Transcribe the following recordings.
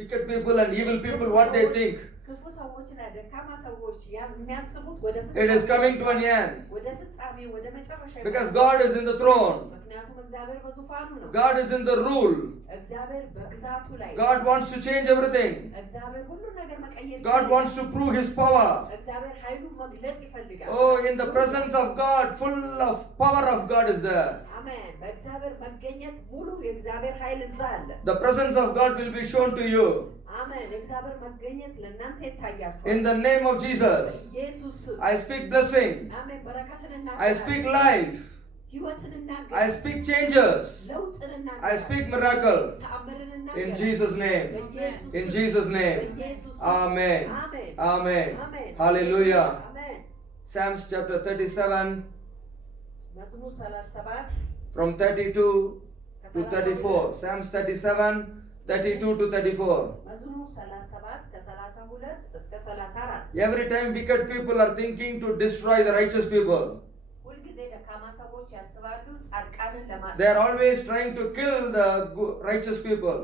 wicked people and evil people, what they think. ክፉ ሰዎችና ደካማ ሰዎች የሚያስቡት ወደ It is coming to an end. ወደ ፍጻሜ ወደ መጨረሻ Because God is in the throne. ምክንያቱም እግዚአብሔር በዙፋኑ ነው። God is in the rule. እግዚአብሔር በግዛቱ ላይ God wants to change everything. እግዚአብሔር ሁሉን ነገር መቀየር God wants to prove His power. እግዚአብሔር ኃይሉን መግለጥ ይፈልጋል። Oh, in the presence of God, full of power of God is there. አሜን። በእግዚአብሔር መገኘት ሙሉ የእግዚአብሔር ኃይል እዛ አለ። The presence of God will be shown to you. አሜን። እግዚአብሔር መገኘት ለእናንተ ይታያችኋል። In the name of Jesus, ኢየሱስ I speak blessing. አሜን። በረከትን I speak life. ሕይወትን I speak changes. ለውጥን I speak miracle. ተአምርን In Jesus' name. In Jesus' name. Amen. Amen. Amen. Amen. Hallelujah. አሜን። Psalms chapter 37 መዝሙር 37 from 32 to 34. Psalms 37, 32 to 34. መዝሙር 37 ከ32 እስከ 34 Every time wicked people are thinking to destroy the righteous people. ሁልጊዜ ደካማ ሰዎች ያስባሉ ጻድቃንን ለማጥፋት። They are always trying to kill the righteous people.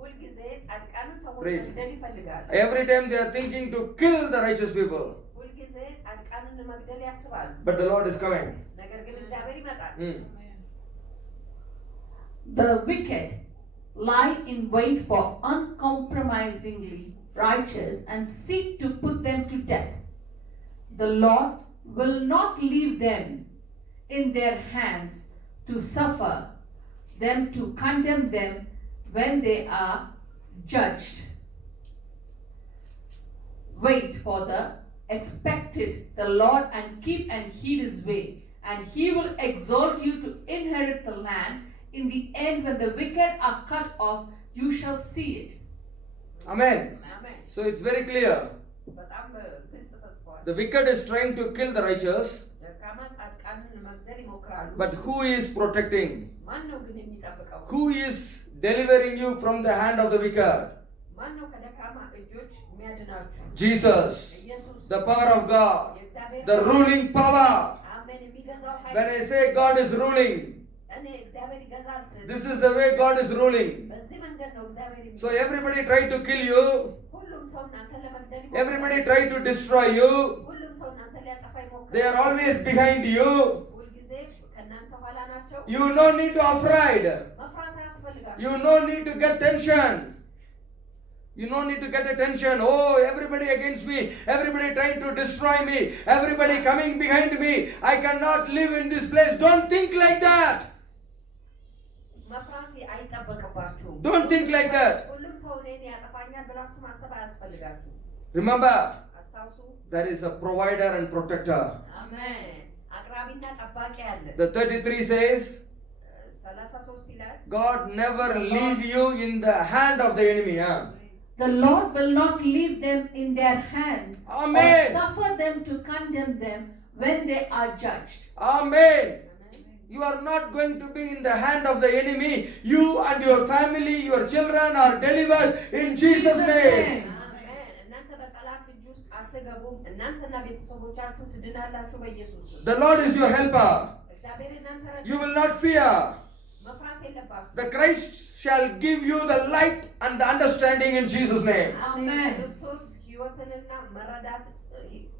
ሁልጊዜ ጻድቃንን ሰዎች Read. መግደል ይፈልጋሉ። Every time they are thinking to kill the righteous people. ሁልጊዜ ጻድቃንን መግደል ያስባሉ። But the Lord is coming. ነገር ግን እግዚአብሔር ይመጣል። The wicked lie in wait for uncompromisingly righteous and seek to put them to death. The Lord will not leave them in their hands to suffer them to condemn them when they are judged. Wait for the expected the Lord and keep and heed his way, and he will exalt you to inherit the land. In the end, when the wicked are cut off, you shall see it. Amen. አሜን። So it's very clear. በጣም ግልጽ ተጽፏል። The wicked is trying to kill the righteous, ደካማ ጻድቃንን መግደል ይሞክራሉ። but who is protecting? ማን ነው ግን የሚጠብቀው? Who is delivering you from the hand of the wicked? ማን ነው ከደካማ እጆች የሚያድናችሁ? Jesus, ኢየሱስ። the power of God, የእግዚአብሔር the ruling power. አሜን። የሚገዛው ኃይል When I say God is ruling, እኔ እግዚአብሔር ይገዛል ስል this is the way God is ruling. በዚህ መንገድ ነው እግዚአብሔር So የሚገዛው። everybody try to kill you, ሁሉም ሰው እናንተን ለመግደል ይሞክራል። everybody try to destroy you. ሁሉም ሰው እናንተን ሊያጠፋ ይሞክራል። They are always behind you. ሁልጊዜ ከእናንተ ኋላ ናቸው። You no need to afraid. መፍራት አያስፈልጋችሁም። You no need to get tension. You no need to get attention. Oh, everybody against me. Everybody trying to destroy me. Everybody coming behind me. I cannot live in this place. Don't think like that. መፍራት አይጠበቅባችሁም። Don't think like that. ሁሉም ሰው እኔን ያጠፋኛል ብላችሁ ማሰብ አያስፈልጋችሁም። Remember, አስታውሱ። there is a provider and protector. አሜን። አቅራቢና ጠባቂ አለ። The 33 says, 33 ይላል God never leave you in the hand of the enemy. Huh? The Lord will not leave them in their hands Amen. or suffer them to condemn them when they are judged. Amen. You are not going to be in the hand of the enemy. You and your family, your children are delivered in Jesus' name. አሜን። እናንተ በጠላት እጅ ውስጥ አትገቡም። እናንተና ቤተሰቦቻችሁ ትድናላችሁ በኢየሱስ ስም። The Lord is your helper. እግዚአብሔር እናንተ You will not fear. መፍራት የለባችሁ። The Christ shall give you the light and the understanding in Jesus' name. Amen. ክርስቶስ ሕይወትንና መረዳት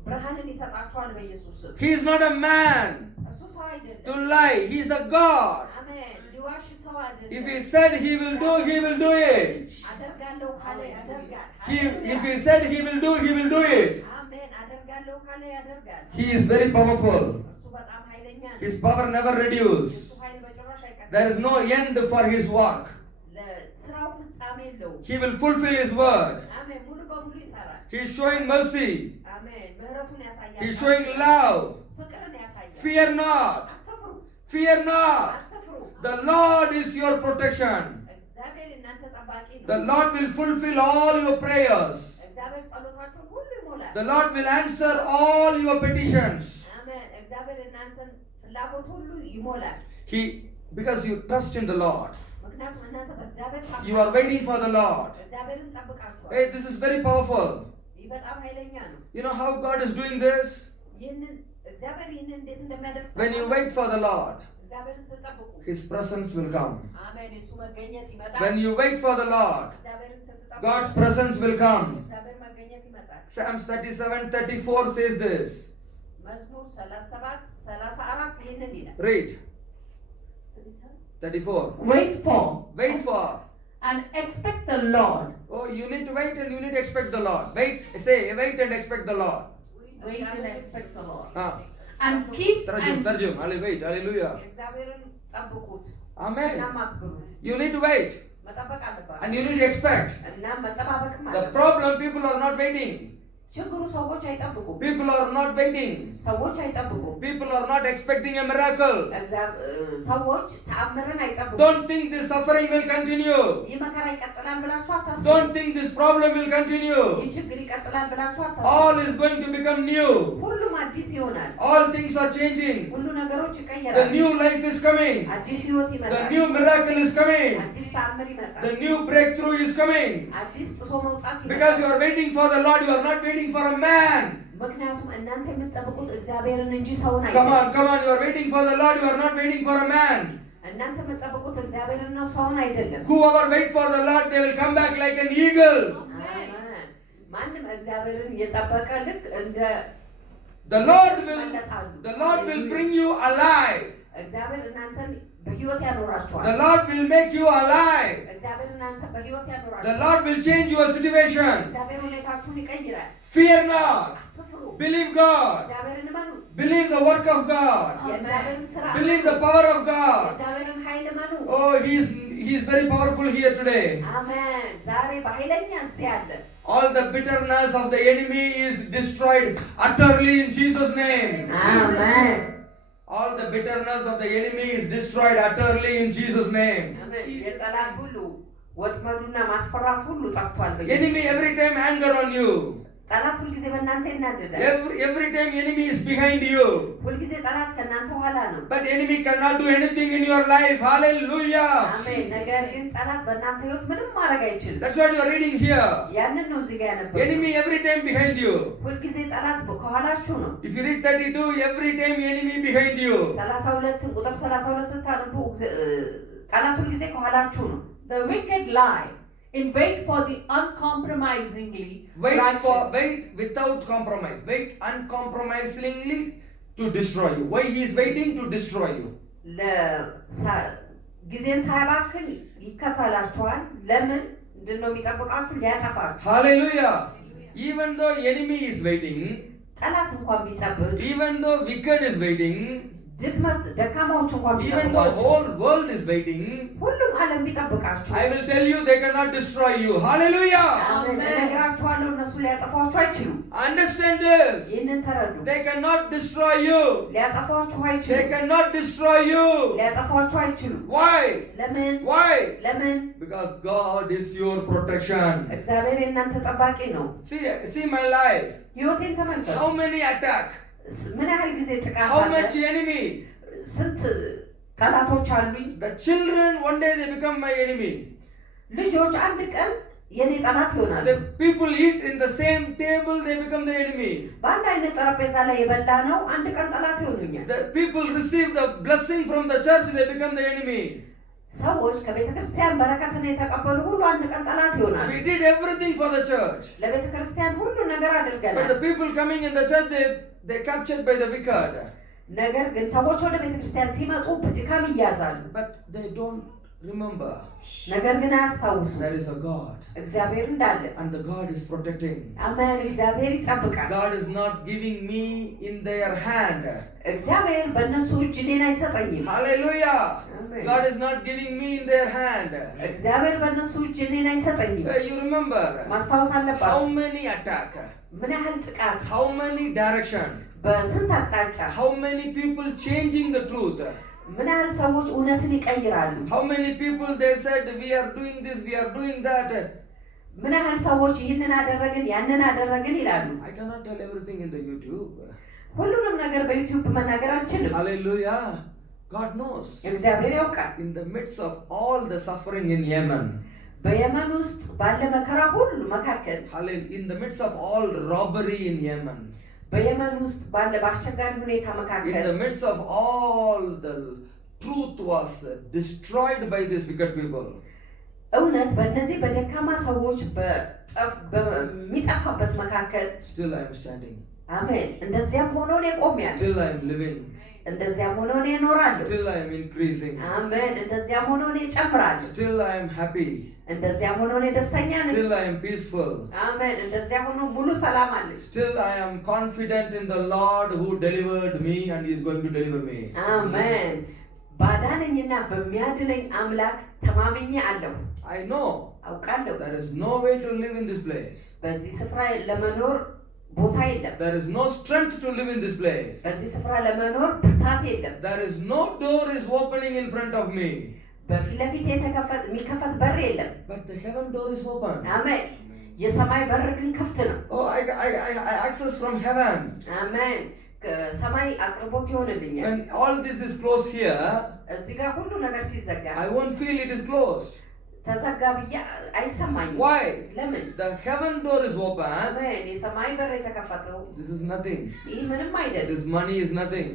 ብርሃንን ይሰጣችኋል በኢየሱስ ስም። He is not a man እሱ ሰው አይደለም። to lie. He is a God. አሜን። ሊዋሽ ሰው አይደለም። If he said he will do it. አደርጋለሁ ካለ ያደርጋል። If he said he will do it. አሜን። አደርጋለሁ ካለ ያደርጋል። He is very powerful. እርሱ በጣም ኃይለኛ ነው። His power never reduces. የእሱ ኃይል በጭራሽ አይቀጥልም። There is no end for his work. ለስራው ፍጻሜ የለውም። He will fulfill his word. አሜን። ሙሉ በሙሉ ይሰራል። He is showing mercy. አሜን። ምህረቱን ያሳያል። He is showing love. ፍቅርን ያሳያል። Fear not. አትፍሩ። Fear not. አትፍሩ። The Lord is your protection. እግዚአብሔር እናንተ ጠባቂ ነው። The Lord will fulfill all your prayers. እግዚአብሔር ጸሎታችሁን ሁሉ ይሞላል። The Lord will answer all your petitions. አሜን። እግዚአብሔር እናንተን ፍላጎት ሁሉ ይሞላል። Because you trust in the Lord. ምክንያቱም እናንተ በእግዚአብሔር You are waiting for the Lord. እግዚአብሔርን ጠብቃችኋል። Hey, this is very powerful. ይህ በጣም ኃይለኛ ነው። You know how God is doing this? ይህንን እግዚአብሔር ይህንን እንዴት እንደሚያደርግ When you wait for the Lord, እግዚአብሔርን ስትጠብቁ His presence will come. አሜን። የሱ መገኘት ይመጣል። When you wait for the Lord, እግዚአብሔርን ስትጠብቁ God's presence will come. እግዚአብሔር መገኘት ይመጣል። Psalms 37:34 says this. መዝሙር 34 ይህንን ይላል። Read. 34. Wait for Wait for. and expect the Lord. Oh, you need to wait and you need to expect the Lord. Wait, say, wait and expect the Lord. Wait and expect the Lord. Ah. And keep Tarjum. Wait, hallelujah. እግዚአብሔርን ጠብቁት Amen. እና ማክብሩት። You need to wait መጠበቅ አለባችሁ and you need to expect. እና መጠባበቅም The አለባችሁ። problem, people are not waiting. ችግሩ ሰዎች አይጠብቁም። People are not waiting. ሰዎች አይጠብቁም። People are not expecting a miracle. ሰዎች ተአምርን አይጠብቁም። Don't think this suffering will continue. ይህ መከራ ይቀጥላል ብላችሁ አታስቡ። Don't think this problem will continue. ይህ ችግር ይቀጥላል ብላችሁ አታስቡ። All is going to become new. ሁሉም አዲስ ይሆናል። All things are changing. ሁሉ ነገሮች The ይቀየራሉ። new life is coming. አዲስ ህይወት The ይመጣል። new miracle is coming. አዲስ ተአምር ይመጣል። The new breakthrough is coming. አዲስ ጥሶ መውጣት Because you ይመጣል። are waiting for the Lord, you are not waiting for a man. ምክንያቱም እናንተ የምትጠብቁት እግዚአብሔርን እንጂ ሰውን Come አይደለም። on, you are waiting for the Lord, you are not waiting for a man. እናንተ የምትጠብቁት እግዚአብሔርን ነው፣ ሰውን አይደለም። Whoever wait for the Lord, they will come back like an eagle. አሜን። ማንም እግዚአብሔርን የጠበቀ ልክ እንደ The Lord ይመለሳሉ። will bring you alive. እግዚአብሔር እናንተን በህይወት ያኖራችኋል። The Lord will make you alive. እግዚአብሔር እናንተ በህይወት The ያኖራችኋል። Lord will change your situation. እግዚአብሔር ሁኔታችሁን ይቀይራል። Fear not. አትፍሩ። Believe God. እግዚአብሔርን እመኑ። Believe the work of God. የእግዚአብሔርን ስራ Believe the power of God. የእግዚአብሔርን ኃይል እመኑ። Oh, He is very powerful here today. አሜን። ዛሬ በኃይለኛ እዚህ አለ። All the bitterness of the enemy is destroyed utterly in Jesus' name. አሜን። All the bitterness of the enemy is destroyed utterly in Jesus' name. አሜን። የጠላት ሁሉ ወጥመዱና ማስፈራት ሁሉ ጠፍቷል። Enemy every time anger on you. ጠላት ሁልጊዜ በእናንተ ይናደዳል። Every time enemy is behind you. ሁልጊዜ ጠላት ከእናንተ ኋላ ነው። But enemy cannot do anything in your life. Hallelujah. አሜን። ነገር ግን ጠላት በእናንተ ህይወት ምንም ማድረግ አይችልም። That's what you are reading here. ያንን ነው እዚህ ጋር ያነበብኩት። Enemy every time behind you. ሁልጊዜ ጠላት ከኋላችሁ ነው። If you read 32, every time enemy behind you. 32 ቁጥር 32 ስታነቡ ጠላት ሁልጊዜ ከኋላችሁ ነው። The wicked lie in wait for the uncompromisingly righteous. Wait without compromise. Wait uncompromisingly to destroy you. Why he is waiting? To destroy you. ጊዜን ሳያባክን ይከተላችኋል። ለምን? ምንድነው የሚጠብቃችሁ? ሊያጠፋችሁ። Hallelujah. Even though enemy is waiting, ጠላት እንኳን ቢጠብቅ፣ even though wicked is waiting, ድክመት ደካማዎች እንኳን even though ቢጠብቃችሁ፣ whole world is waiting, ሁሉም ዓለም ቢጠብቃችሁ፣ I will tell you they cannot destroy you. Hallelujah. አሜን። እነግራችኋለሁ እነሱ ሊያጠፏችሁ አይችሉም። Understand this. ይህንን ተረዱ። They cannot destroy you. ሊያጠፏችሁ They አይችሉም። cannot destroy you. ሊያጠፏችሁ አይችሉም። Why? ለምን? Why? ለምን? Because God is your protection. እግዚአብሔር የእናንተ ጠባቂ ነው። See my life. ህይወቴን ተመልከቱ። How many attack? ምን ያህል ጊዜ ጥቃት How አለ? much enemy? ስንት ጠላቶች አሉኝ። The children one day they become my enemy. ልጆች አንድ ቀን የኔ ጠላት ይሆናሉ። The people eat in the same table, they become the enemy. በአንድ አይነት ጠረጴዛ ላይ የበላ ነው አንድ ቀን ጠላት ይሆኑኛል። The people receive the blessing from the church, they become the enemy. ሰዎች ከቤተ ክርስቲያን በረከትን የተቀበሉ ሁሉ አንድ ቀን ጠላት ይሆናሉ። We did everything for the church. ለቤተ ክርስቲያን ሁሉ ነገር But አድርገናል። the people coming in the church, they captured by the wicked. ነገር ግን ሰዎች ወደ ቤተ ክርስቲያን ሲመጡ በድካም ይያዛሉ። But they don't remember ነገር ግን አያስታውሱም there is a God. እግዚአብሔር እንዳለ። And the God is protecting. አሜን። እግዚአብሔር ይጠብቃል። God is not giving me in their hand. እግዚአብሔር በእነሱ እጅ እኔን አይሰጠኝም። Hallelujah. Amen. God is not giving me in their hand. እግዚአብሔር በእነሱ እጅ እኔን አይሰጠኝም። You remember ማስታወስ how አለባችሁ። many attack, ምን ያህል ጥቃት፣ how many direction, በስንት አቅጣጫ፣ how many people changing the truth, ምን ያህል ሰዎች እውነትን ይቀይራሉ። how many people they said we are doing this, we are doing that. ምን ያህል ሰዎች ይህንን አደረግን ያንን አደረግን ይላሉ። I cannot tell everything in the YouTube. ሁሉንም ነገር በዩቲዩብ መናገር አልችልም። Hallelujah. God knows. እግዚአብሔር ያውቃል። In the midst of all the suffering in Yemen, በየመን ውስጥ ባለ መከራ ሁሉ መካከል፣ hallelujah, in the midst of all robbery in Yemen, በየመን ውስጥ ባለ በአስቸጋሪ ሁኔታ in መካከል፣ the midst of all the truth was destroyed by these wicked people. እውነት በእነዚህ በደካማ ሰዎች ሰዎች በሚጠፋበት መካከል still I am standing. አሜን እንደዚያም ሆኖ ነው ቆሜያለሁ Still I am living. እንደዚያም ሆኖ ነው እኖራለሁ Still I am increasing. አሜን እንደዚያም ሆኖ ነው እጨምራለሁ Still I am happy. እንደዚያም ሆኖ ነው ደስተኛ ነኝ Still I am peaceful. አሜን እንደዚያም ሆኖ ሙሉ ሰላም አለኝ Still I am confident in the Lord who delivered me and he is going to deliver me. አሜን ባዳነኝና በሚያድነኝ አምላክ ተማምኜ አለሁ I know አውቃለሁ there is no way to live in this place. በዚህ ስፍራ ለመኖር ቦታ የለም There is no strength to live in this place. በዚህ ስፍራ ለመኖር ብርታት የለም There is no door is opening in front of me. በፊት ለፊት የሚከፈት በር የለም But the heaven door is open. አሜን የሰማይ በር ግን ክፍት ነው Oh, I access from heaven. አሜን ሰማይ አቅርቦት ይሆንልኛል When all this is closed here, እዚህ ጋር ሁሉ ነገር ሲዘጋ I won't feel it is closed. ተዘጋ ብዬ አይሰማኝም Why? ለምን The heaven door is open. አሜን የሰማይ በር የተከፈተው This is nothing. ይህ ምንም አይደለም This money is nothing.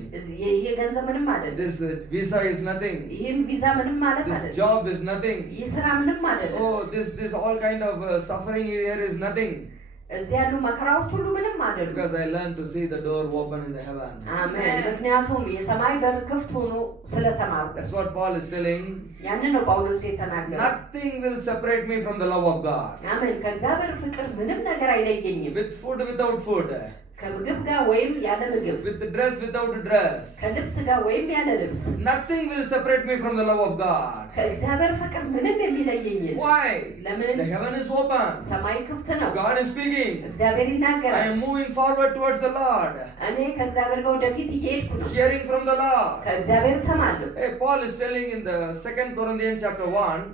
ይሄ ገንዘብ ምንም አይደለም This visa is nothing. ይህም ቪዛ ምንም ማለት This አይደለም job is nothing. ይህ ስራ ምንም አይደለም Oh, this all kind of suffering here is nothing. እዚህ ያሉ መከራዎች ሁሉ ምንም አይደሉም Because I learned to see the door open in the heaven. አሜን ምክንያቱም የሰማይ በር ክፍት ሆኖ ስለተማሩ That's what Paul is telling. ያንን ነው ጳውሎስ የተናገረው Nothing will separate me from the love of God. አሜን ከእግዚአብሔር ፍቅር ምንም ነገር አይለየኝም With food, without food. ከምግብ ጋር ወይም ያለ ምግብ With dress, without dress. ከልብስ ጋር ወይም ያለ ልብስ Nothing will separate me from the love of God. ከእግዚአብሔር ፍቅር ምንም የሚለየኝ የለም Why? ለምን The heaven is open. ሰማይ ክፍት ነው God is speaking. እግዚአብሔር I ይናገራል am moving forward towards the Lord. እኔ ከእግዚአብሔር ጋር ወደፊት እየሄድኩ ነው Hearing from the Lord. ከእግዚአብሔር እሰማለሁ Hey, Paul is telling in the 2 Corinthians chapter 1,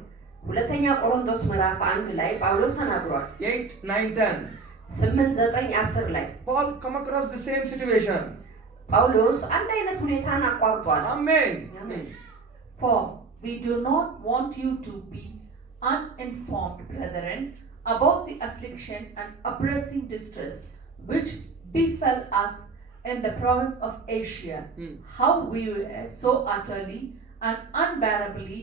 ሁለተኛ ቆሮንቶስ ምዕራፍ 1 ላይ ጳውሎስ ተናግሯል 8, 9, 10. 8 9 10 ላይ Paul come across the same situation. ጳውሎስ አንድ አይነት ሁኔታን አቋርጧል Amen. አሜን For we do not want you to be uninformed, brethren, about the affliction and oppressing distress which befell us in the province of Asia, how we were so utterly and unbearably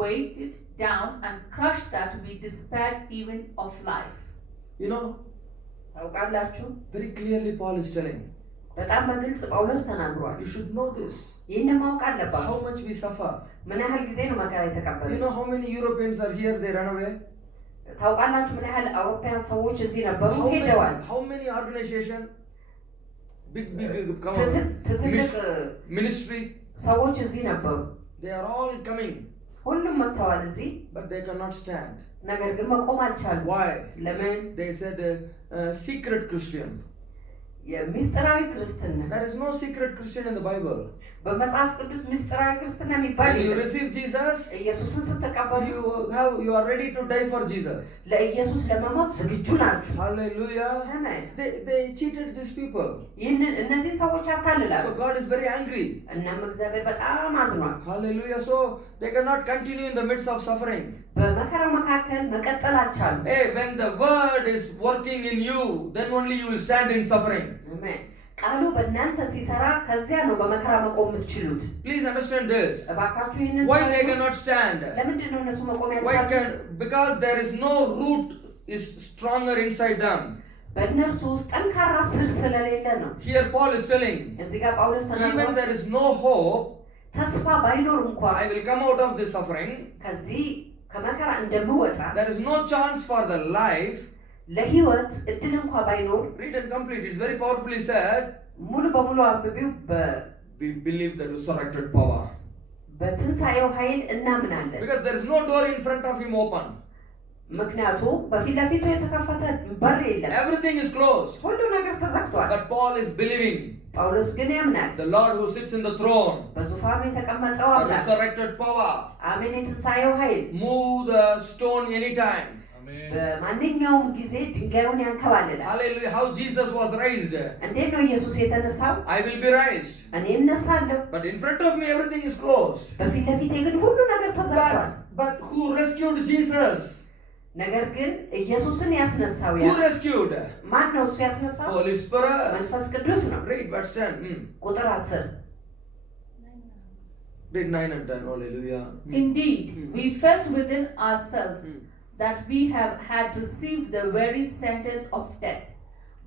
weighted down and crushed that we despaired even of life. You know, ታውቃላችሁ very clearly Paul is telling, በጣም በግልጽ ጳውሎስ ተናግሯል you should know this. ይህንን ማወቅ አለባችሁ How much we suffer. ምን ያህል ጊዜ ነው መከራ You የተቀበለው know how many Europeans are here, they run away? ታውቃላችሁ ምን ያህል አውሮፓውያን ሰዎች እዚህ ነበሩ ሄደዋል How many organization? Big, come ትልቅ on. Ministry. ሰዎች እዚህ ነበሩ They are all coming, ሁሉም መጥተዋል እዚህ but they cannot stand. ነገር ግን መቆም አልቻሉም Why? ለምን They said secret Christian. የሚስጥራዊ ክርስትና There is no secret Christian in the Bible. በመጽሐፍ ቅዱስ ምስጢራዊ ክርስትና የሚባል When you የለም receive Jesus, ኢየሱስን ስትቀበሉ you are ready to die for Jesus. ለኢየሱስ ለመሞት ዝግጁ ናችሁ Hallelujah. አሜን They cheated these people. ይህንን እነዚህን ሰዎች ያታልላሉ So God is very angry. እናም እግዚአብሔር በጣም አዝኗል Hallelujah. So they cannot continue in the midst of suffering. በመከራው መካከል መቀጠል አልቻሉም Hey, when the word is working in you, then only you will stand in suffering. አሜን ቃሉ በእናንተ ሲሰራ ከዚያ ነው በመከራ መቆም የምትችሉት Please understand this. እባካችሁ ይህንን Why they cannot stand? ለምንድን ነው እነሱ መቆም Why ያልቻሉት because there is no root is stronger inside them. በእነርሱ ውስጥ ጠንካራ ስር ስለሌለ ነው Here Paul is telling, እዚህ ጋር ጳውሎስ even ተናግሯል there is no hope, ተስፋ ባይኖር እንኳን I will come out of this suffering. ከዚህ ከመከራ እንደምወጣ There is no chance for the life. ለህይወት እድል እንኳን ባይኖር Read and complete. It's very powerfully said. ሙሉ በሙሉ አንብቢው We believe the resurrected power. በትንሣኤው ኃይል እናምናለን Because there is no door in front of him open. ምክንያቱም በፊት ለፊቱ የተከፈተ በር የለም Everything is closed. ሁሉ ነገር ተዘግቷል But Paul is believing. ጳውሎስ ግን ያምናል The Lord who sits in the throne, በዙፋኑ የተቀመጠው the አምላክ resurrected power, አሜን የትንሣኤው ኃይል move the stone anytime. በማንኛውም ጊዜ ድንጋዩን ያንከባልላል Hallelujah. How Jesus was raised. እንዴት ነው ኢየሱስ የተነሳው I will be raised. እኔ እነሳለሁ But in front of me everything is closed. በፊት ለፊቴ ግን ሁሉ ነገር ተዘግቷል But who rescued Jesus? ነገር ግን ኢየሱስን ያስነሳው Who rescued? ማን ነው እሱ ያስነሳው Holy Spirit. መንፈስ ቅዱስ ነው Read verse 10. ቁጥር 10 Read 9 and 10. Hallelujah. Indeed, we felt within ourselves that we have had received the very sentence of death,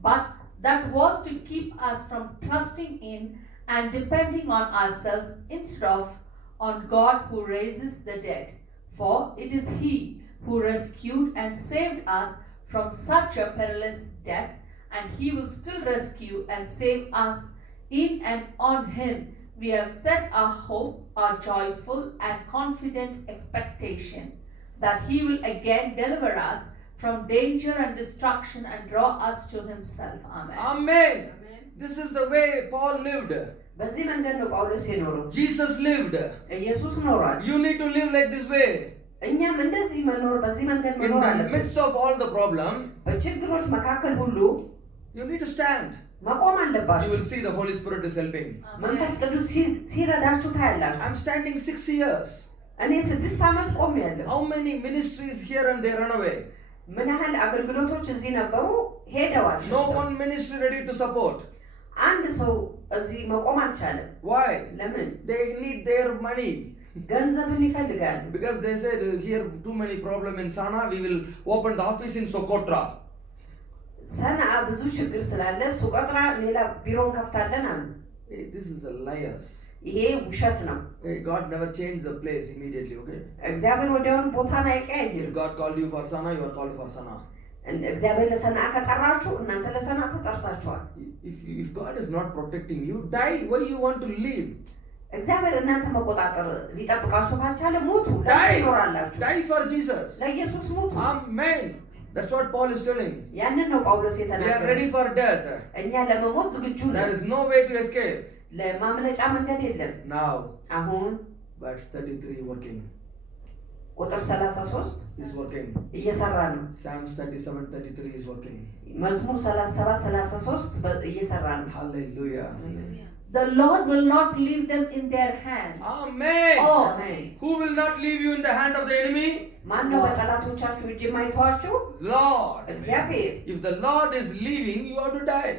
but that was to keep us from trusting in and depending on ourselves instead of on God who raises the dead. For it is He who rescued and saved us from such a perilous death, and He will still rescue and save us. In and on Him we have set our hope, our joyful and confident expectation that He will again deliver us from danger and destruction and draw us to Himself. Amen. Amen. Amen. This is the way Paul lived. በዚህ መንገድ ነው ጳውሎስ የኖረው። Jesus lived. ኢየሱስ ኖሯል። You need to live like this way. እኛም እንደዚህ መኖር በዚህ መንገድ In መኖር the አለብን። midst of all the problem, በችግሮች መካከል ሁሉ you need to stand. መቆም You አለባችሁ። will see the Holy Spirit is helping. መንፈስ ቅዱስ ሲረዳችሁ ታያላችሁ። I'm standing 6 years. እኔ 6 ዓመት ቆሜያለሁ። How many ministries here and they run away? ምን ያህል አገልግሎቶች እዚህ ነበሩ ሄደዋል። No one ministry ready to support. አንድ ሰው እዚህ መቆም አልቻለም። Why? ለምን? They need their money. ገንዘብን ይፈልጋል። Because they said here too many problem in Sana, we will open the office in Sokotra. ሰና ብዙ ችግር ስላለ ሱቀጥራ ሌላ ቢሮ ከፍታለን አሉ። Hey, this is a liars. ይሄ ውሸት ነው። Hey, God never changed the place immediately, okay? እግዚአብሔር ወዲያውኑ ቦታን አይቀያይርም። If God called you for Sana, you are called for Sana. እግዚአብሔር ለሰና ከጠራችሁ እናንተ ለሰና ተጠርታችኋል። If God is not protecting you, die. Why you want to live? እግዚአብሔር እናንተ መቆጣጠር ሊጠብቃችሁ ካልቻለ ሞቱ። Die. ትኖራላችሁ። Die for Jesus. ለኢየሱስ ሞቱ። Amen. That's what Paul is telling. ያንን ነው ጳውሎስ We are የተናገረው። ready for death. እኛ ለመሞት ዝግጁ There ነን። is no way to escape. ለማምለጫ መንገድ የለም። Now, አሁን verse 33 working. ቁጥር 33 Is working. እየሰራ ነው። Psalms 37:33 is working. መዝሙር 37 33 እየሰራ ነው። Hallelujah. The Lord will not leave them in their hands. Amen. Oh, አሜን። Who will not leave you in the hand of the enemy? ማን ነው በጠላቶቻችሁ እጅ የማይተዋችሁ? Lord. እግዚአብሔር። If the Lord is leaving, you have to die.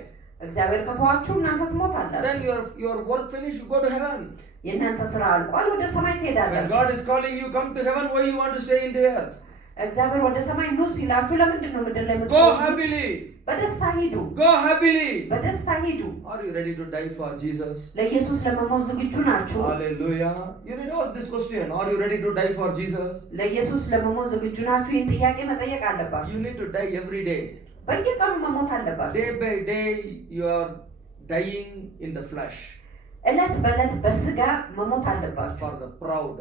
እግዚአብሔር ከተዋችሁ እናንተ ትሞታላችሁ። Then your work finished, you go to heaven. የእናንተ ስራ አልቋል፣ ወደ ሰማይ When ትሄዳላችሁ። God is calling you, come to heaven, why you want to stay in the earth? እግዚአብሔር ወደ ሰማይ ኑ ሲላችሁ ለምንድን ነው ምድር ላይ Go የምትቆዩት? happily. በደስታ ሂዱ። Go happily. በደስታ ሂዱ። Are you ready to die for Jesus? ለኢየሱስ ለመሞት ዝግጁ ናችሁ? Hallelujah. You need to ask this question. Are you ready to die for Jesus? ለኢየሱስ ለመሞት ዝግጁ ናችሁ? ይህን ጥያቄ መጠየቅ አለባችሁ። You need to die every day. በየቀኑ መሞት አለባችሁ። Day by day, you are dying in the flesh. ዕለት በዕለት በስጋ መሞት አለባችሁ። For the proud,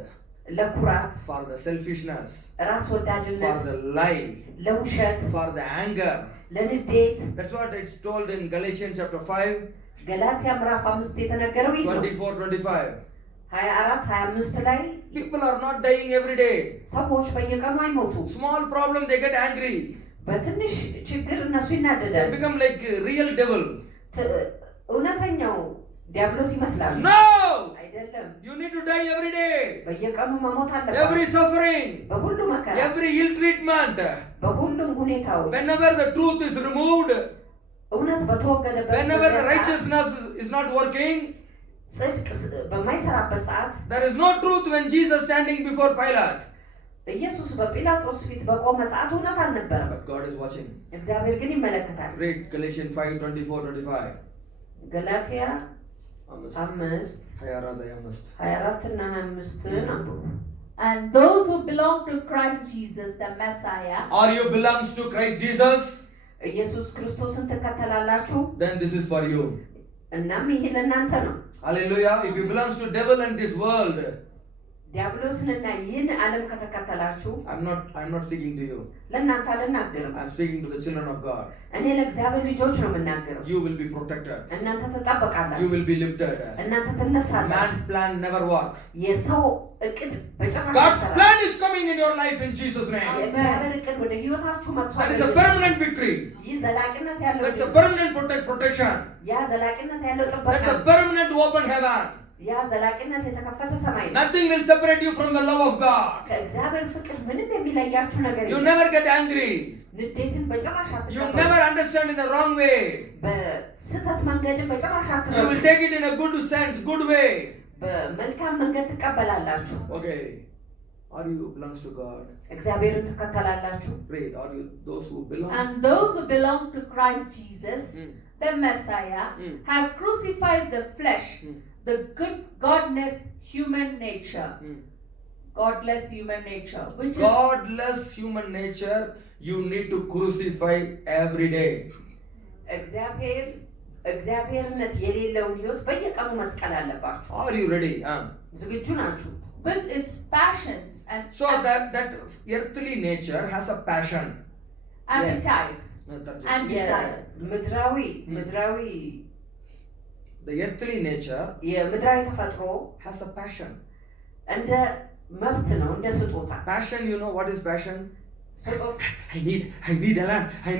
ለኩራት፣ for the selfishness, ራስ for ወዳድነት፣ the lie, ለውሸት፣ for the anger. ለንዴት። That's what it's told in Galatians chapter 5, ገላትያ ምዕራፍ 5 የተነገረው ይህ ነው። 24-25. 24 25 ላይ People are not dying every day. ሰዎች በየቀኑ አይሞቱ። Small problem, they get angry. በትንሽ ችግር እነሱ They ይናደዳሉ። become like a real devil. እውነተኛው ዲያብሎስ ይመስላሉ። No! አይደለም። You need to die every day. በየቀኑ መሞት Every አለባችሁ። suffering, በሁሉ መከራ፣ every ill treatment. በሁሉም ሁኔታዎች Whenever the truth is removed, እውነት በተወገደበት whenever the ሰዓት፣ righteousness is not working, ጽድቅ በማይሰራበት ሰዓት there is no truth when Jesus standing before Pilate. ኢየሱስ በጲላጦስ ፊት በቆመ ሰዓት እውነት አልነበረም። But God is watching. እግዚአብሔር ግን ይመለከታል። Read Galatians 5:24-25. ገላትያ Amen. 5 24 24 እና 25 አንብቡ። and those who belong to Christ Jesus, the Messiah, Are you belongs to Christ Jesus? ኢየሱስ ክርስቶስን ትከተላላችሁ? Then this is for you. እናም ይሄ ለእናንተ ነው። Hallelujah. If you belongs to devil and this world, ዲያብሎስንና ይህን ዓለም ከተከተላችሁ I'm not speaking to you. ለእናንተ አልናገርም። I'm speaking to the children of God. እኔ ለእግዚአብሔር ልጆች ነው የምናገረው። You will be protected. እናንተ You ትጠበቃላችሁ። will be lifted. እናንተ ትነሳላችሁ። Man's plan never work. የሰው እቅድ በጭራሽ God's አይሰራም። plan is coming in your life in Jesus' name. የእግዚአብሔር እቅድ ወደ ህይወታችሁ That መጥቷል። is a permanent victory. ይህ ዘላቂነት ያለው That's a permanent protection. ያ ዘላቂነት ያለው ጥበቃ That's a permanent open heaven. ያ ዘላቂነት የተከፈተ ሰማይ ነው። Nothing will separate you from the love of God. ከእግዚአብሔር ፍቅር ምንም የሚለያችሁ ነገር You የለም። never get angry. ንዴትን በጭራሽ You አትቀበሉ። never understand in the wrong way. በስህተት መንገድን በጭራሽ You አትቀበሉ። will take it in a good sense, good way. በመልካም መንገድ ትቀበላላችሁ። Okay. Or you belongs to God? እግዚአብሔርን ትከተላላችሁ? Read. Or you those who belong? And those who belong to Christ Jesus, the Messiah, have crucified the flesh, the good godless human nature. Godless human nature, which is Godless human nature, you need to crucify every day. እግዚአብሔርነት የሌለውን ህይወት በየቀኑ መስቀል አለባችሁ። Are you ready? ዝግጁ ናችሁ? with its passions and So that earthly nature has a passion. appetites and desires. ምድራዊ The earthly nature የምድራዊ ተፈጥሮ has a passion. እንደ መብት ነው፣ እንደ ስጦታ። Passion, you know what is passion? ስጦታ I need Alan. I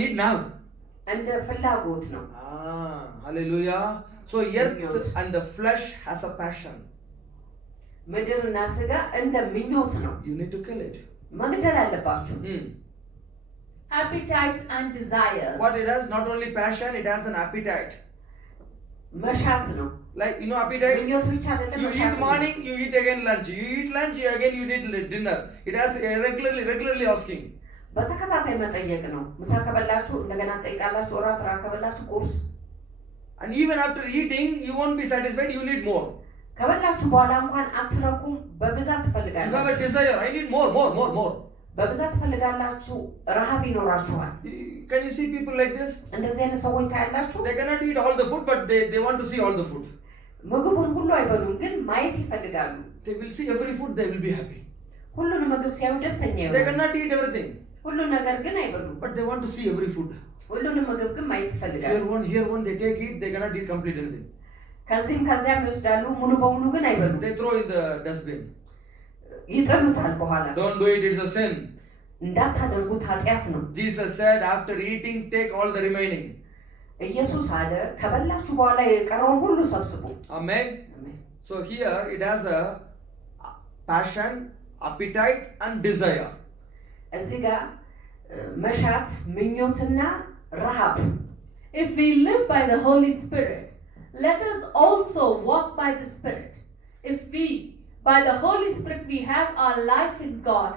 need now. እንደ ፍላጎት ነው። Hallelujah. So earth and the flesh has a passion. ምድርና ስጋ እንደ ምኞት ነው። You need to kill it. መግደል አለባችሁ። Appetites and desires. What it has, not only passion, it has an appetite. መሻት ነው። Like, you know, appetite? ምኞት ብቻ አይደለም፣ You መሻት eat morning, you eat again lunch. You eat lunch, again you eat dinner. It has regularly asking. በተከታታይ መጠየቅ ነው። ምሳ ከበላችሁ እንደገና ትጠይቃላችሁ፣ እራት ከበላችሁ ቁርስ። And even after eating, you won't be satisfied, you need more. ከበላችሁ በኋላ እንኳን አትረኩም፣ በብዛት You have a ትፈልጋላችሁ። desire, I need more. በብዛት ትፈልጋላችሁ፣ ረሃብ ይኖራችኋል። Can you see people like this? እንደዚህ አይነት ሰዎች ታያላችሁ። They cannot eat all the food, but they want to see all the food. ምግቡን ሁሉ አይበሉም፣ ግን ማየት ይፈልጋሉ። They will see every food, they will be happy. ሁሉንም ምግብ ሲያዩ ደስተኛ They ይሆናሉ። cannot eat everything, ሁሉን ነገር ግን አይበሉም። but they want to see every food. ሁሉንም ምግብ ግን ማየት ይፈልጋሉ። Here one, they take it, they cannot eat complete anything. ከዚህም ከዚያም ይወስዳሉ፣ ሙሉ በሙሉ ግን አይበሉም። They throw in the dustbin. ይጥሉታል። በኋላ Don't do it, it's a sin. እንዳታደርጉት ኃጢአት ነው። Jesus said, after eating, take all the remaining. ኢየሱስ አለ ከበላችሁ በኋላ የቀረውን ሁሉ ሰብስቡ። Amen. So here it has a passion, appetite and desire. እዚህ ጋር መሻት፣ ምኞትና ረሃብ። If we live by the Holy Spirit, let us also walk by the Spirit. If we, by the Holy Spirit, we have our life in God,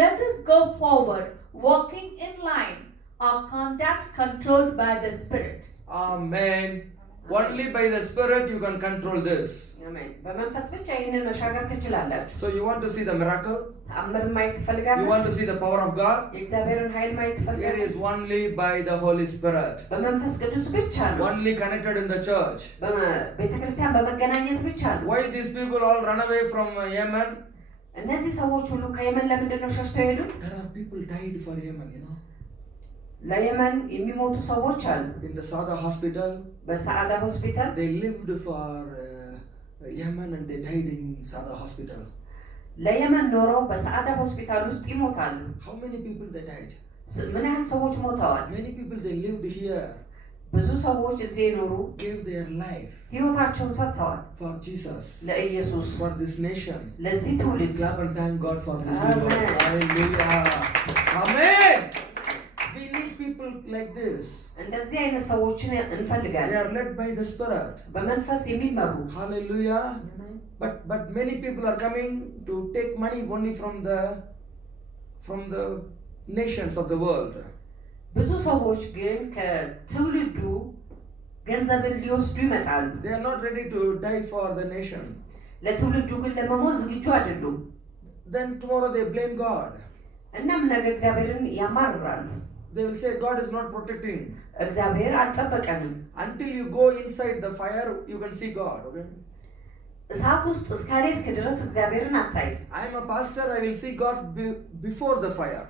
let us go forward, walking in line, our conduct controlled by the Spirit. Amen. Only by the Spirit you can control this. አሜን። በመንፈስ ብቻ ይህንን መሻገር ትችላላችሁ። So you want to see the miracle? ተአምር ማየት You want ትፈልጋላችሁ? to see the power of God? የእግዚአብሔርን ኃይል ማየት It ትፈልጋላችሁ? is only by the Holy Spirit. በመንፈስ ቅዱስ ብቻ ነው። Only connected in the church. በቤተክርስቲያን በመገናኘት ብቻ ነው። Why these people all run away from Yemen? እነዚህ ሰዎች ሁሉ ከየመን ለምንድን ነው ሸሽተው የሄዱት? There are people died for Yemen, you know. ለየመን የሚሞቱ ሰዎች አሉ። In the Sada hospital, በሰዓዳ ሆስፒታል they lived for Yemen and they died in Sada hospital. ለየመን ኖረው በሰዓዳ ሆስፒታል ውስጥ ይሞታሉ። How many people they died? ምን ያህል ሰዎች ሞተዋል? Many people they lived here, ብዙ ሰዎች እዚህ የኖሩ gave their life ህይወታቸውን ሰጥተዋል for Jesus, ለኢየሱስ፣ for this nation. ለዚህ ትውልድ። Clap and thank God for this Amen. people. Hallelujah. Amen. We need people like this. እንደዚህ አይነት ሰዎችን They እንፈልጋለን፣ are led by the Spirit. በመንፈስ የሚመሩ። Hallelujah. But many people are coming to take money only from the nations of the world. ብዙ ሰዎች ግን ከትውልዱ ገንዘብን ሊወስዱ ይመጣሉ። They are not ready to die for the nation. ለትውልዱ ግን ለመሞት ዝግጁ አይደሉም። Then tomorrow they blame God. እናም ነገ እግዚአብሔርን ያማርራሉ። They will say God is not protecting. እግዚአብሔር አልጠበቀንም። Until you go inside the fire, you can see God. Okay? እሳት ውስጥ እስካልሄድክ ድረስ እግዚአብሔርን አታይ። I am a pastor. I will see God before the fire.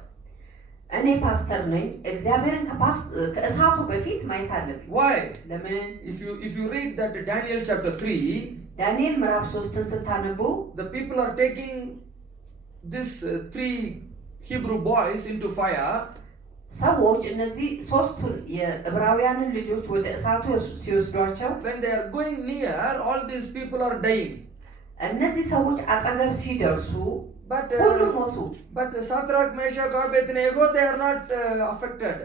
እኔ ፓስተር ነኝ። እግዚአብሔርን ከእሳቱ በፊት ማየት አለብኝ። Why? ለምን? If you read that Daniel chapter 3, ዳንኤል ምዕራፍ 3ን ስታነቡ the people are taking these 3 Hebrew boys into fire. ሰዎች እነዚህ ሶስቱ የዕብራውያንን ልጆች ወደ እሳቱ ሲወስዷቸው When they are going near, all these people are dying. እነዚህ ሰዎች አጠገብ ሲደርሱ But ሁሉም ሞቱ። Shadrach, Meshach, Abednego, they are not affected.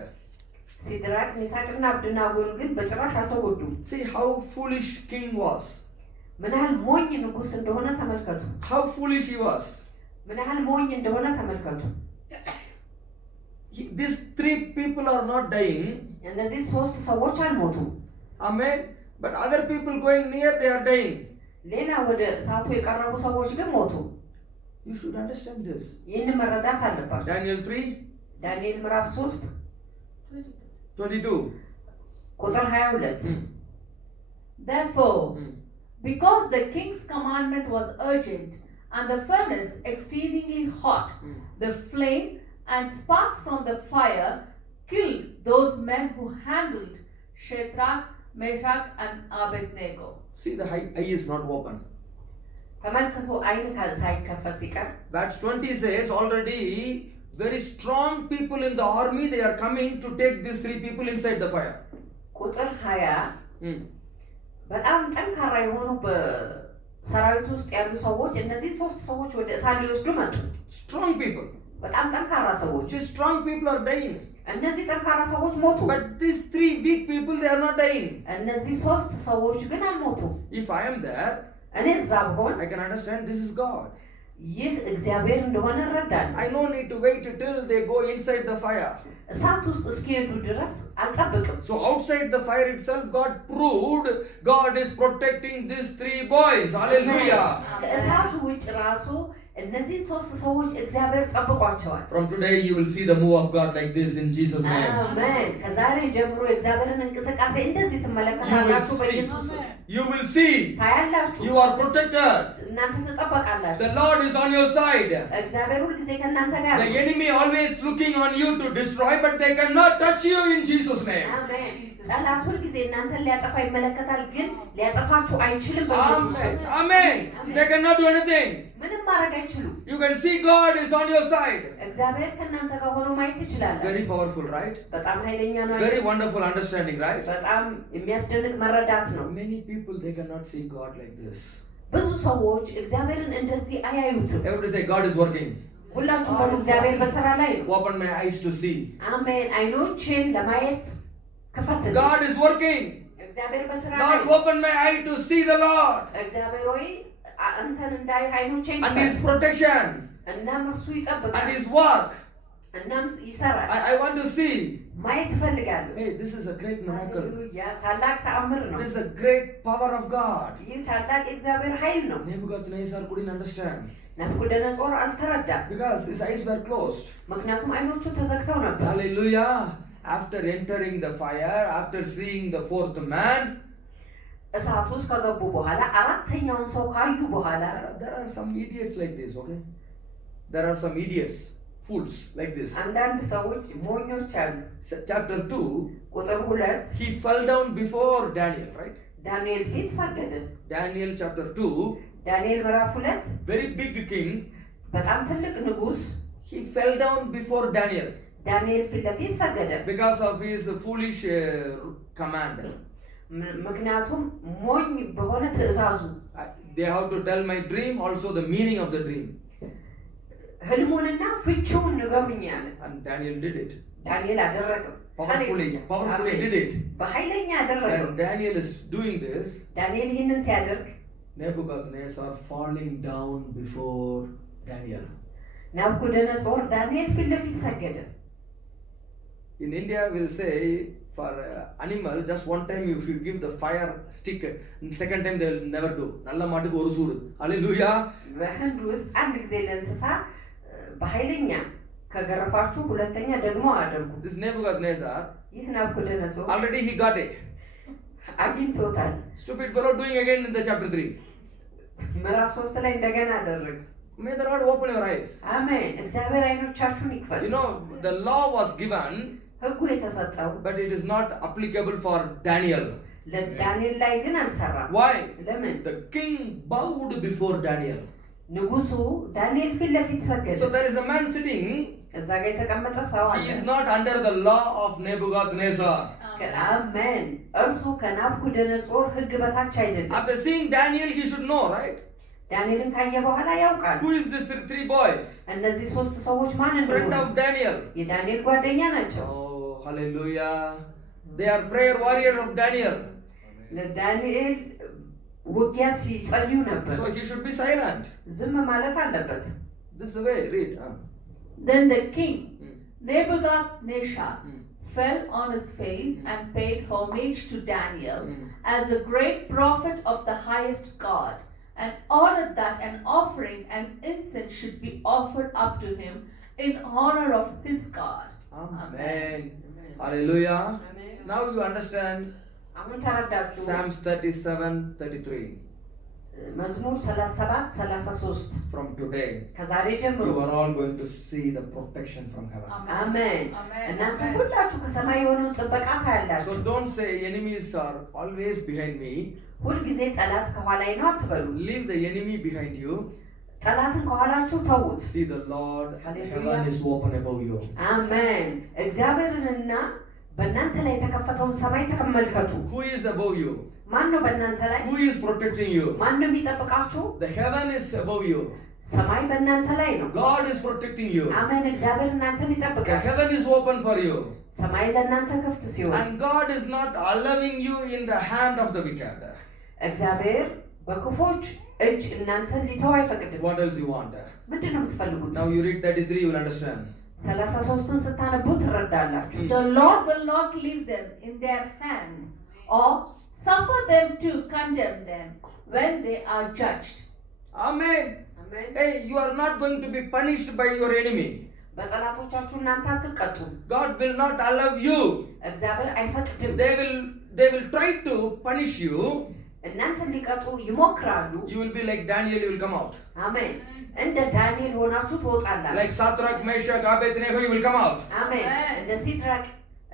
ሲድራቅ ሚሳቅና አብደናጎን ግን በጭራሽ አልተጎዱም። See how foolish king was. ምን ያህል ሞኝ ንጉሥ እንደሆነ ተመልከቱ። How foolish he was. ምን ያህል ሞኝ እንደሆነ ተመልከቱ። These three people are not dying. እነዚህ ሶስት ሰዎች አልሞቱም። Amen. But other people going near, they are dying. ሌላ ወደ እሳቱ የቀረቡ ሰዎች ግን ሞቱ። You should understand this. ይህን መረዳት አለባችሁ። Daniel 3, ዳንኤል ምዕራፍ 3 22. ቁጥር 22 Therefore, because the king's commandment was urgent and the furnace exceedingly hot, the flame and sparks from the fire killed those men who handled Shadrach, Meshach and Abednego. See, the eye is not open. ተመልከቱ አይን ሳይከፈት ሲቀር Verse 20 says already very strong people in the army, they are coming to take these three people inside the fire. ቁጥር 20 በጣም ጠንካራ የሆኑ በሰራዊት ውስጥ ያሉ ሰዎች እነዚህ ሶስት ሰዎች ወደ እሳት ሊወስዱ መጡ። Strong people. በጣም ጠንካራ ሰዎች። These strong people are dying. እነዚህ ጠንካራ ሰዎች ሞቱ። But these three weak people, they are not dying. እነዚህ ሶስት ሰዎች ግን አልሞቱም። If I am there, እኔ እዛ ብሆን I can understand this is God. ይህ እግዚአብሔር እንደሆነ እረዳለሁ። I no need to wait till they go inside the fire. እሳት ውስጥ እስኪሄዱ ድረስ አልጠብቅም። So outside the fire itself, God proved God is protecting these three boys. Hallelujah. ከእሳቱ ውጭ ራሱ እነዚህ ሶስት ሰዎች እግዚአብሔር ጠብቋቸዋል። From today you will see the move of God like this in Jesus' name. አሜን። ከዛሬ ጀምሮ የእግዚአብሔርን እንቅስቃሴ እንደዚህ ትመለከታላችሁ በኢየሱስ ስም። You will see. ታያላችሁ። You are protected. እናንተ ትጠበቃላችሁ። The Lord is on your side. እግዚአብሔር ሁልጊዜ ከእናንተ ጋር The ነው። enemy always looking on you to destroy, but they cannot touch you in Jesus' name. አሜን። ጠላት ሁልጊዜ እናንተን ሊያጠፋ ይመለከታል፣ ግን ሊያጠፋችሁ አይችልም በኢየሱስ ስም። Amen. They cannot do anything. ምንም ማድረግ አይችሉም። You can see God is on your side. እግዚአብሔር ከእናንተ ጋር ሆኖ ማየት ትችላላችሁ። Very powerful, right? በጣም ኃይለኛ ነው። Very wonderful understanding, right? በጣም የሚያስደንቅ መረዳት ነው። Many people, they cannot see God like this. ብዙ ሰዎች እግዚአብሔርን እንደዚህ አያዩትም። Everybody say, God is working. ሁላችሁም በሉ እግዚአብሔር በስራ ላይ ነው። Open my eyes to see. አሜን። አይኖችን ለማየት ክፈት። God is working. እግዚአብሔር በስራ ላይ Lord, ነው። open my eye to see the Lord እግዚአብሔር ሆይ አንተን እንዳይ አይኖቼን and His protection እናም እርሱ and ይጠብቃል His work. እናም ይሰራል። I want to see. ማየት እፈልጋለሁ። Hey, this is a great miracle. ሃሌሉያ! ታላቅ ተአምር ነው። This is a great power of God. ይህ ታላቅ የእግዚአብሔር ኃይል ነው። Nebuchadnezzar couldn't understand ናቡከደነፆር አልተረዳም፣ because his eyes were closed. ምክንያቱም አይኖቹ ተዘግተው ነበር። Hallelujah. After entering the fire, after seeing the fourth man, እሳት ውስጥ ከገቡ በኋላ አራተኛውን ሰው ካዩ በኋላ there are some idiots like this, okay? There are some idiots, fools like this. አንዳንድ ሰዎች ሞኞች አሉ። Chapter 2, ቁጥር 2 he fell down before Daniel, right? ዳንኤል ፊት ሰገደ። Daniel chapter 2, ዳንኤል ምዕራፍ 2 very big king, በጣም ትልቅ ንጉስ he fell down before Daniel ዳንኤል ፊት ለፊት ሰገደ። because of his foolish command. ምክንያቱም ሞኝ በሆነ ትእዛዙ They have to tell my dream, also the meaning of the dream. ህልሙንና ፍቺውን ንገሩኝ አለ። And Daniel did it. ዳንኤል አደረገው። Powerfully did it. በኃይለኛ አደረገው። And Daniel is doing this. ዳንኤል ይህንን ሲያደርግ Nebuchadnezzar falling down before Daniel. ናቡከደነፆር ዳንኤል ፊት ለፊት ሰገደ። In India, we'll say for animal, just one time if you give the fire stick, second time they'll never do. Nalla maatuku oru soodu. Hallelujah. በህንድ ውስጥ አንድ ጊዜ ለእንስሳ በኃይለኛ ከገረፋችሁ ሁለተኛ ደግሞ አደርጉ። This Nebuchadnezzar, ይህ ናቡከደነፆር already he got it. አግኝቶታል። Stupid fellow doing again in the chapter 3. ምዕራፍ 3 ላይ እንደገና አደረገ። May the Lord open your eyes. አሜን። እግዚአብሔር አይኖቻችሁን ይክፈት። You know, the law was given, ህጉ የተሰጠው but it is not applicable for Daniel. ለዳንኤል ላይ ግን አልሰራም። Why? ለምን? The king bowed before Daniel. ንጉሱ ዳንኤል ፊት ለፊት ሰገደ። So there is a man sitting, እዛ ጋር የተቀመጠ ሰው አለ። he is not under the law of Nebuchadnezzar. አሜን። እርሱ ከናቡከደነፆር ህግ በታች አይደለም። After seeing Daniel, he should know, right? ዳንኤልን ካየ በኋላ ያውቃል። Who is this three boys? እነዚህ ሶስት ሰዎች ማን Friend እንደሆኑ of Daniel. የዳንኤል ጓደኛ ናቸው። Oh, hallelujah. They are prayer warriors of Daniel. ለዳንኤል ውጊያ ሲጸልዩ ነበር። So he should be silent. ዝም ማለት አለበት። This is the way, read. Then the king, Nebuchadnezzar, fell on his face and paid homage to Daniel as a great prophet of the highest God, and ordered that an offering and incense should be offered up to him in honor of his God. Amen. Hallelujah. Now you understand አሁን ተረዳችሁ? Psalms 37:33. መዝሙር 37:33 From today, ከዛሬ ጀምሮ you are all going to see the protection from heaven. አሜን። እናንተ ሁላችሁ ከሰማይ የሆነውን ጥበቃ So ታያላችሁ። don't say enemies are always behind me. ሁልጊዜ ጠላት ከኋላዬ ነው አትበሉ። Leave the enemy behind you. ጠላትን ከኋላችሁ ተዉት። See the Lord, the Hallelujah. heaven is open above you. አሜን። እግዚአብሔርንና በእናንተ ላይ የተከፈተውን ሰማይ ተመልከቱ። Who is above you? ማን ነው በእናንተ ላይ? Who is protecting you? ማን ነው የሚጠብቃችሁ? The heaven is above you. ሰማይ በእናንተ ላይ ነው። God is protecting you. አሜን። እግዚአብሔር እናንተን The ይጠብቃል። heaven is open for you. ሰማይ ለእናንተ ክፍት ሲሆን And God is not allowing you in the hand of the wicked. እግዚአብሔር በክፎች እጅ እናንተን ሊተው አይፈቅድም። What else you want? ምንድን ነው የምትፈልጉት? Now you read 33, you will understand. 33ን ስታነቡ ትረዳላችሁ። The Lord will not leave them in their hands or suffer them to condemn them when they are judged. Amen. አሜን። Hey, you are not going to be punished by your enemy. በጠላቶቻችሁ እናንተ አትቀጡም። God will not allow you. እግዚአብሔር አይፈቅድም። They will try to punish you. እናንተን ሊቀጡ ይሞክራሉ። You will be like Daniel, you will come out. አሜን። እንደ ዳንኤል ሆናችሁ ትወጣላችሁ። Like Shadrach, Meshach, Abednego, you will come out. አሜን። እንደ ሲድራቅ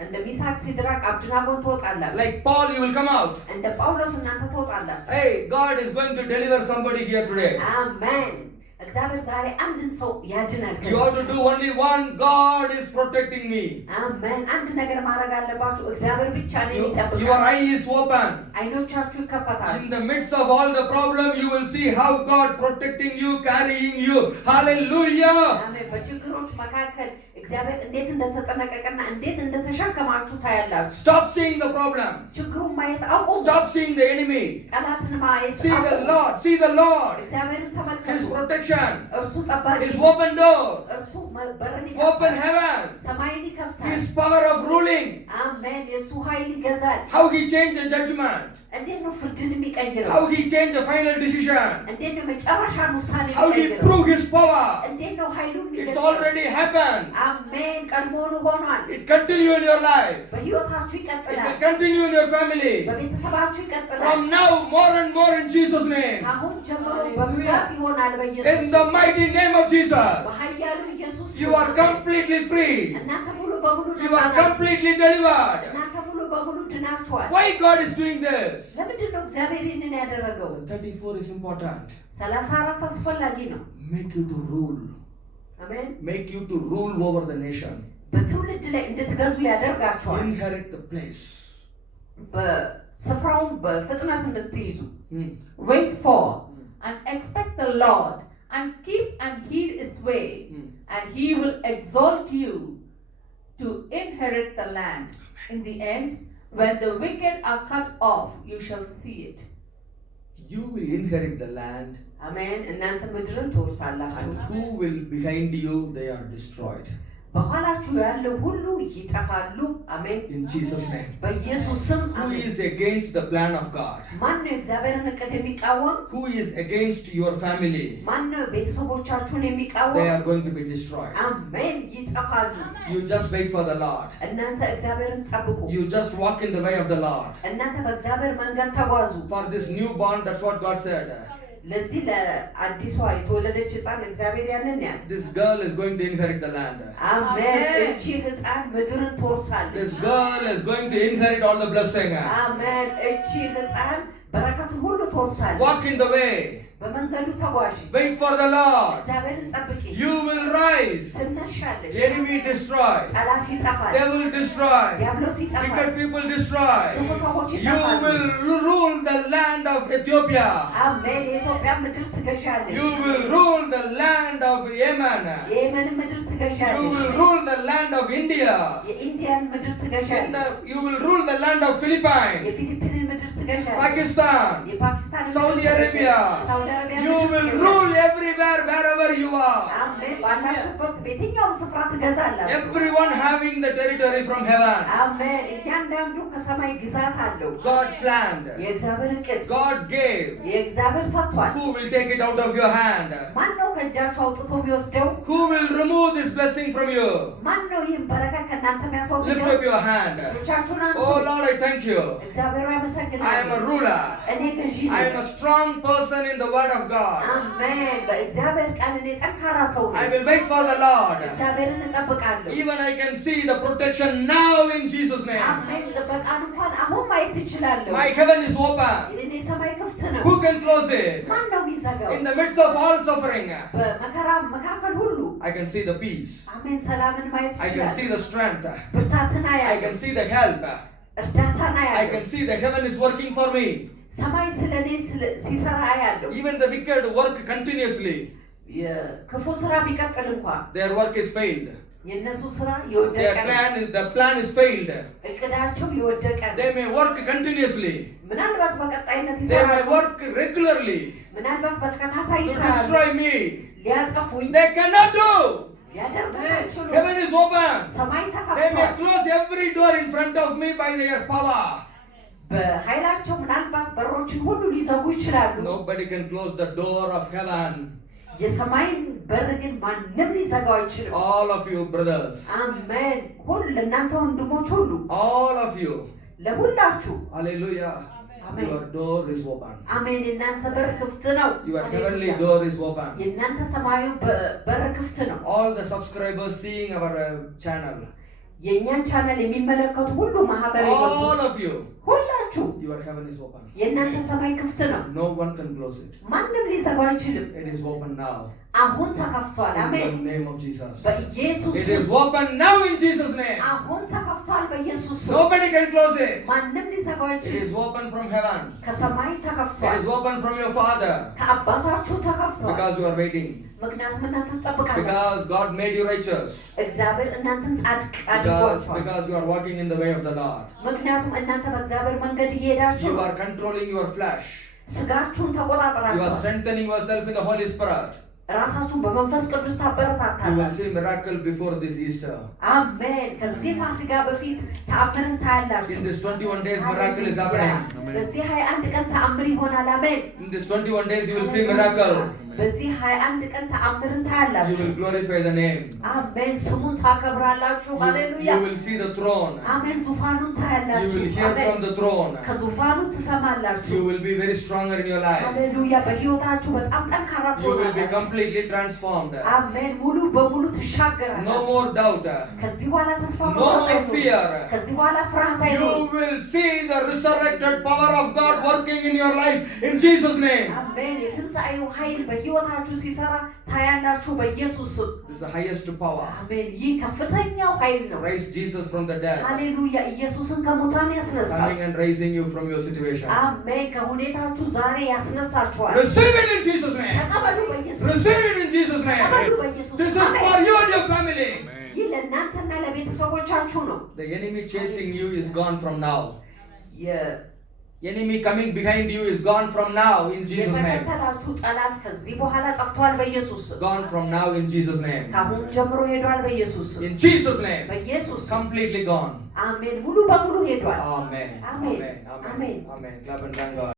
እንደ ሚሳቅ ሲድራቅ አብደናጎን ትወጣላችሁ። Like Paul, you will come out. እንደ ጳውሎስ እናንተ ትወጣላችሁ። Hey, God is going to deliver somebody here today. አሜን። እግዚአብሔር ዛሬ አንድን ሰው ያድናል። You have to do only one. God is protecting me. አሜን። አንድ ነገር ማድረግ አለባችሁ። እግዚአብሔር ብቻ ነው Your የሚጠብቀው። eye is open. አይኖቻችሁ ይከፈታሉ። In the midst of all the problem, you will see how God protecting you, carrying you. Hallelujah. አሜን። በችግሮች መካከል እግዚአብሔር እንዴት እንደተጠነቀቀና እንዴት እንደተሸከማችሁ ታያላችሁ። Stop seeing the problem. ችግሩን ማየት አቁሙ። Stop seeing the enemy. ጠላትን ማየት See the አቁሙ። Lord. See the Lord. እግዚአብሔርን His ተመልከቱ። protection. እርሱ ጠባቂ፣ His open door. እርሱ በርን Open ይከፍታል፣ heaven. ሰማይን ይከፍታል። His power of ruling. አሜን። የእሱ ኃይል ይገዛል። How he changed the judgment. እንዴት ነው ፍርድን የሚቀይረው? How he changed the final decision. እንዴት ነው መጨረሻን ውሳኔ How he የሚቀይረው? proved his power. እንዴት ነው ኃይሉን It's የሚገልጸው? already happened. አሜን። ቀድሞውኑ ሆኗል። It continue in your life. በሕይወታችሁ It ይቀጥላል። will continue in your family. በቤተሰባችሁ ይቀጥላል። From now, more and more in Jesus' name. አሁን ጀምሮ በብዛት ይሆናል In በኢየሱስ the mighty name of Jesus. በኃያሉ ኢየሱስ You are completely free. እናንተ ሙሉ በሙሉ You are ድናችኋል። completely delivered. እናንተ ሙሉ በሙሉ ድናችኋል። Why God is doing this? ለምንድን ነው እግዚአብሔር ይህንን ያደረገው? The 34 is important. 34 አስፈላጊ ነው። Make you to rule. አሜን። Make you to rule over the nation. በትውልድ ላይ እንድትገዙ ያደርጋችኋል። Inherit the place. በስፍራውን በፍጥነት እንድትይዙ Wait for and expect the Lord, and keep and heed his way, and he will exalt you to inherit the land. In the end, when the wicked are cut off, you shall see it. You will inherit the land, አሜን። እናንተ ምድርን ትወርሳላችሁ። and who will behind you, they are destroyed. በኋላችሁ ያለው ሁሉ ይጠፋሉ። አሜን። In Jesus' name. በኢየሱስ ስም Who አሜን። is against the plan of God? ማን ነው የእግዚአብሔርን እቅድ የሚቃወም? Who is against your family? ማን ነው ቤተሰቦቻችሁን They የሚቃወም? are going to be destroyed. አሜን። ይጠፋሉ። You just wait for the Lord. እናንተ እግዚአብሔርን ጠብቁ። You just walk in the way of the Lord. እናንተ በእግዚአብሔር መንገድ ተጓዙ። For this newborn, that's what God said. ለዚህ ለአዲሷ የተወለደች ሕፃን እግዚአብሔር ያንን ያለ This girl is going to inherit the land. አሜን። አሜን። እቺ ሕፃን ምድርን ትወርሳለች። This girl is going to inherit all the blessing. አሜን። እቺ ሕፃን በረከትን ሁሉ ትወርሳለች። Walk in the way. በመንገዱ ተጓዥ። Wait for the Lord. እግዚአብሔርን ጠብቂ። You will rise. ትነሻለሽ። Enemy destroy. ጠላት ይጠፋል። Devil destroy. ዲያብሎስ ይጠፋል። Wicked people destroy. ክፉ ሰዎች You ይጠፋሉ። will rule the land of Ethiopia. አሜን። የኢትዮጵያ ምድር ትገዣለሽ። You will rule the land of Yemen. የየመን ምድር You ትገዣለሽ። will rule the land of India. የኢንዲያን ምድር ትገዣለሽ። You will rule the land of Philippines. የፊሊፒንን ምድር ትገዣለሽ። ትገዣለሽ። Pakistan, የፓኪስታን Saudi Arabia. ሳውዲ አረቢያ You will rule everywhere, wherever you are. አሜን። ባላችሁበት በየትኛውም ስፍራ ትገዛላችሁ። Everyone having the territory from heaven. አሜን። እያንዳንዱ ከሰማይ ግዛት አለው። God planned. የእግዚአብሔር እቅድ God gave. የእግዚአብሔር ሰጥቷል። Who will take it out of your hand? ማን ነው ከእጃችሁ አውጥቶ የሚወስደው? Who will remove this blessing from you? ማን ነው ይህን በረከት ከእናንተ Lift የሚያስወግደው? up your hand. እጆቻችሁን አንሱ። Oh Lord, I thank you. እግዚአብሔር I am a ያመሰግናለሁ። ruler. እኔ ገዢ I am ነኝ። a strong person in the word of God. አሜን። በእግዚአብሔር ቃል እኔ ጠንካራ ሰው I ነኝ። will wait for the Lord. እግዚአብሔርን እጠብቃለሁ። Even I can see the protection now in Jesus' name. አሜን። ጥበቃን እንኳን አሁን ማየት ትችላለሁ። My heaven is open. እኔ ሰማይ ክፍት ነው። Who can close it? ማን ነው የሚዘጋው? In the midst of all suffering, በመከራ መካከል ሁሉ I can see the peace. አሜን ሰላምን ማየት I can see ይችላል። the strength. ብርታትን I አያለሁ። can see the help. እርዳታን I አያለሁ። can see the heaven is working for me. ሰማይ ስለኔ ሲሰራ አያለሁ። Even the wicked work continuously. የክፉ ስራ ቢቀጥል እንኳን Their work is failed. የእነሱ ስራ የወደቀ ነው። The plan is failed. እቅዳቸው የወደቀ ነው። They may work continuously. ምናልባት በቀጣይነት They may ይሰራሉ። work regularly ምናልባት በተከታታይ to ይሰራሉ። destroy me. ሊያጠፉኝ They cannot do. ሊያደርጉት አይችሉም። Heaven is open. ሰማይ They may ተከፍቷል። close every door in front of me by their power. በኃይላቸው ምናልባት በሮችን ሁሉ ሊዘጉ ይችላሉ። Nobody can close the door of heaven. የሰማይን በር ግን ማንም ሊዘጋው አይችልም። All of you brothers. አሜን። ለእናንተ ወንድሞች ሁሉ All of you. ለሁላችሁ Hallelujah. Amen. Your door is open. አሜን። የእናንተ በር ክፍት ነው። Your heavenly door is open. የእናንተ ሰማያዊ በር ክፍት ነው። All the subscribers seeing our channel. የእኛን ቻናል የሚመለከቱ ሁሉ ማህበራዊ All of you. ሁላችሁ Your heaven is open. የእናንተ ሰማይ ክፍት ነው። No one can close it. ማንም ሊዘጋው አይችልም። It is open now. አሁን ተከፍቷል። አሜን። In the name of Jesus. በኢየሱስ It ስም is open now in Jesus' name. አሁን ተከፍቷል። በኢየሱስ ስም Nobody can close it. ማንም ሊዘጋው It አይችልም። is open from heaven. ከሰማይ It ተከፍቷል። is open from your Father. ከአባታችሁ ተከፍቷል። Because you are waiting. ምክንያቱም እናንተ ትጠብቃላችሁ። Because God made you righteous. እግዚአብሔር እናንተን ጻድቅ አድርጓችኋል። Because you are walking in the way of the Lord. ምክንያቱም እናንተ በእግዚአብሔር መንገድ እየሄዳችሁ You are controlling your flesh. ስጋችሁን You are ተቆጣጥራችኋል። strengthening yourself in the Holy Spirit. ራሳችሁን በመንፈስ ቅዱስ You will ታበረታታላችሁ። see miracle before this Easter. አሜን። ከዚህ ፋሲካ በፊት ተአምርን ታያላችሁ። In this 21 days, miracle is happening. በዚህ 21 ቀን ተአምር ይሆናል። አሜን። In this 21 days, you will see miracle. በዚህ 21 ቀን ተአምርን You ታያላችሁ። will glorify the name. አሜን። ስሙን ታከብራላችሁ። ሃሌሉያ። You will see the throne. አሜን። ዙፋኑን You ታያላችሁ። will hear አሜን። from the throne. ከዙፋኑ ትሰማላችሁ። You will be very stronger in your life. ሃሌሉያ። በህይወታችሁ በጣም ጠንካራ You will be ትሆናላችሁ። completely transformed. አሜን። ሙሉ በሙሉ ትሻገራላችሁ። No more doubt. ከዚህ በኋላ ተስፋ No መቁረጥ more አይኖርም። fear. ከዚህ በኋላ ፍርሃት You አይኖርም። will see the resurrected power of God working in your life in Jesus' name. አሜን። የትንሣኤው ኃይል በህይወታችሁ ሲሰራ ታያላችሁ በኢየሱስ ስም። This is the highest power. አሜን። ይህ ከፍተኛው ኃይል ነው። Raise Jesus from the dead. ሃሌሉያ። ኢየሱስን ከሙታን ያስነሳል። Coming and raising you from your situation. አሜን። ከሁኔታችሁ ዛሬ ያስነሳችኋል። Receive it in Jesus' name. ተቀበሉ በኢየሱስ Receive it in Jesus' ተቀበሉ name. በኢየሱስ This is for you and your family. ይህ ለእናንተና ለቤተሰቦቻችሁ ነው። The enemy chasing you is gone from now. Enemy coming behind you is gone from now in Jesus' name. የተከተላችሁ ጠላት ከዚህ በኋላ ጠፍቷል በኢየሱስ ስም። Gone from now in Jesus' name. ከአሁን ጀምሮ ሄዷል በኢየሱስ ስም። In Jesus' name. በኢየሱስ ስም። Completely gone. አሜን። ሙሉ በሙሉ ሄዷል። Amen. Amen. Amen. Amen. Amen. Clap and thank God.